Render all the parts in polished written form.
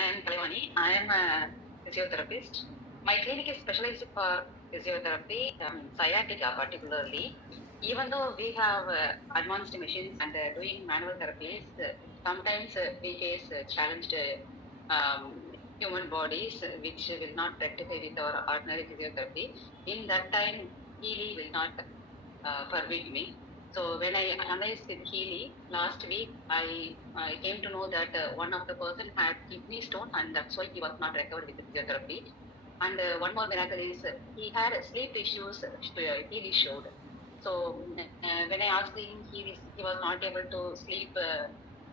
I am Kalyani. I am a physiotherapist. My clinic is specialized for physiotherapy, sciatica particularly. Even though we have advanced machines and doing manual therapies, sometimes we face challenged human bodies which will not rectify with our ordinary physiotherapy. In that time, Healy will not forbid me. So when I analyzed with Healy last week, I came to know that one of the person had kidney stone and that's why he was not recovered with physiotherapy. And one more miracle is he had sleep issues. Healy showed. So when I asked him, he was not able to sleep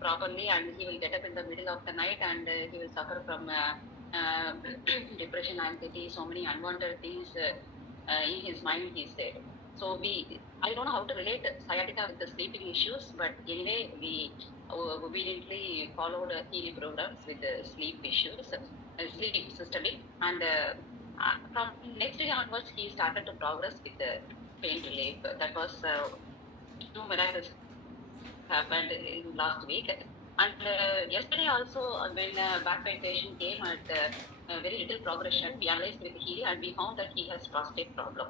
properly, and he will get up in the middle of the night, and he will suffer from depression, anxiety, so many unwanted things in his mind. He said. So I don't know how to relate sciatica with the sleeping issues, but anyway, we obediently followed Healy programs with the sleep issues, sleep systemic, and from next day onwards, he started to progress with the pain relief. That was two miracles happened in last week. And yesterday also, when back pain patient came at very little progression, we analyzed with Healy and we found that he has prostate problem.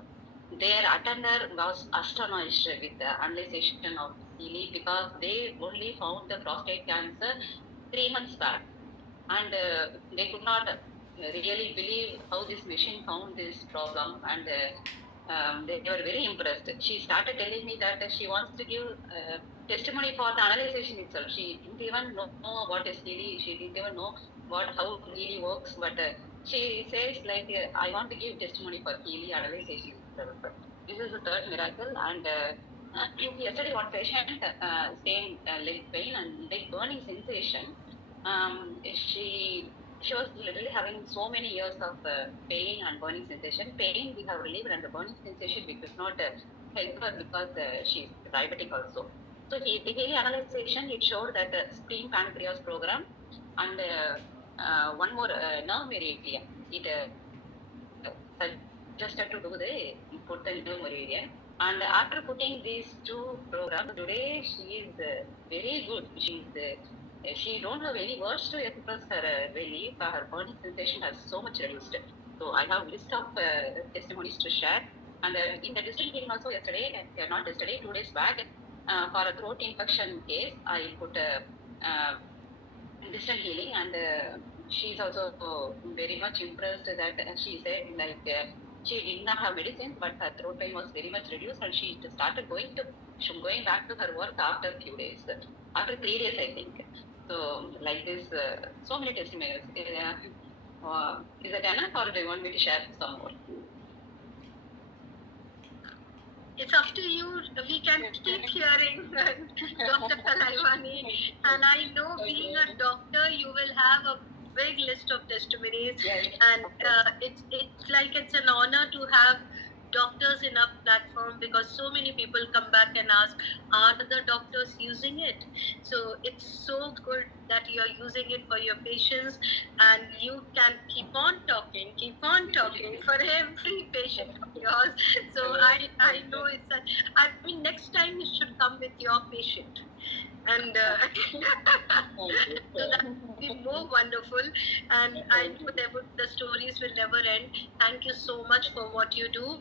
Their attender was astonished with the analysis of Healy because they only found the prostate cancer 3 months back, and they could not really believe how this machine found this problem, and they were very impressed. She started telling me that she wants to give testimony for the analysis itself. She didn't even know what is Healy. She didn't even know how Healy works, but she says like, I want to give testimony for Healy analysis itself. This is the third miracle, and yesterday one patient same leg pain and leg burning sensation. She was literally having so many years of pain and burning sensation. Pain we have relieved, and the burning sensation we could not help her because she's diabetic also. So the analyzation it showed that spleen pancreas program and one more nerve meridian. It suggested to do the put the nerve meridian. And after putting these two programs, today she is very good. She don't have any words to express her relief. Her burning sensation has so much reduced. So I have list of testimonies to share. And in the district hearing also yesterday, not yesterday, 2 days back, for a throat infection case, I put distant healing, and she's also very much impressed that she said like she did not have medicines, but her throat pain was very much reduced, and she started going back to her work after a few days, after 3 days I think. So like this, so many testimonials. Is it enough, or do you want me to share some more? It's up to you. We can keep hearing Dr. Kalaivani. And I know being a doctor, you will have a big list of testimonies. Yes. And it's like it's an honor to have doctors in our platform, because so many people come back and ask, are the doctors using it? So it's so good that you're using it for your patients, and you can keep on talking for every patient of yours. So I know it's such, I mean, next time you should come with your patient, and so that would be more wonderful. And I know the stories will never end. Thank you so much for what you do.